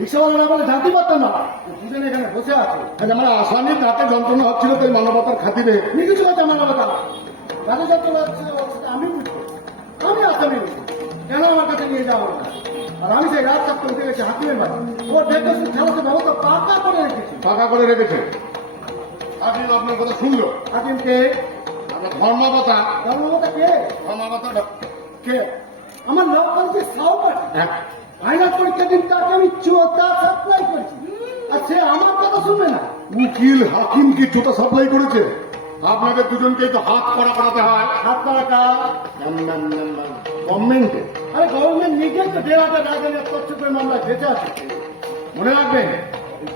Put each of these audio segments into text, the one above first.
রিক্সাওয়ালারা বলে জানতে পারতাম না। দুজন এখানে বসে আছে। আজ আমার আসামি তাতে যন্ত্রণা হচ্ছিল তাই মানবতার খাতিরে। কিছু কথা মানবতা তাতে যন্ত্রণা হচ্ছে আমি আমি আসামি কেন আমার কাছে নিয়ে যাওয়া না? আর আমি সেই রাত থাকতে উঠে গেছি হাতিমের বাড়ি ও দেখতেছি খেলাতে ব্যবস্থা পাকা করে রেখেছি। টাকা করে রেখেছে? হাকিম আপনার কথা শুনলো? হাতিমকে আপনার ধর্মকথা কে? ধর্মকথা কে? আমার লোক বলছে সাউপাটি হ্যাঁ। ফাইনাল পরীক্ষা দিন তাকে আমি চোতা সাপ্লাই করেছি। আর সে আমার কথা শুনবে না। উকিল হাকিম কি জুতা সাপ্লাই করেছে? আপনাদের দুজনকে তো হাত করা করাতে হয়। হাত পাড়াটা গভর্নমেন্টে আরে গভর্নমেন্ট নিজেই তো দেড় হাজার রাজনের তথ্য করে মামলা বেঁচে আছে। মনে রাখবেন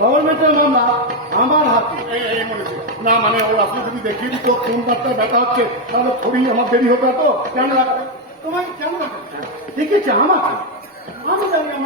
গভর্নমেন্টের মামলা আমার হাতে। না মানে ও আপনি যদি দেখিয়ে দিত কোন ডাক্তার ব্যথা হচ্ছে তাহলে থোড়ি আমার দেরি হতো তো কেন রাখবে? তোমায় কেমন রাখবে? দেখেছে আমাকে আমি আমার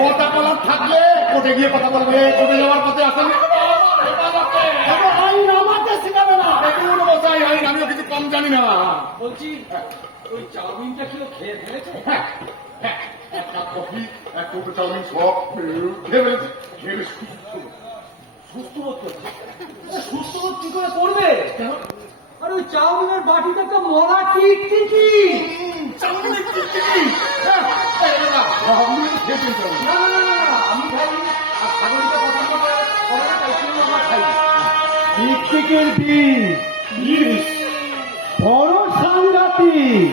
কথা বলার থাকলে কোর্টে গিয়ে কথা বলবে কোর্টে যাওয়ার পথে আসেন হ্যাঁ, হ্যাঁ, সুস্থ। সুস্থ সুস্থ বোধ কি করে করবে ওই চাউমিনের বাটিতে মরা টিকটিকি চাউমিনের টিকটিকি। আমি খাই আর ছাগলটা পছন্দ করে ওরা না তাই জন্য আমরা খাই। টিকটিকের বিষ বড় সাংঘাতিক।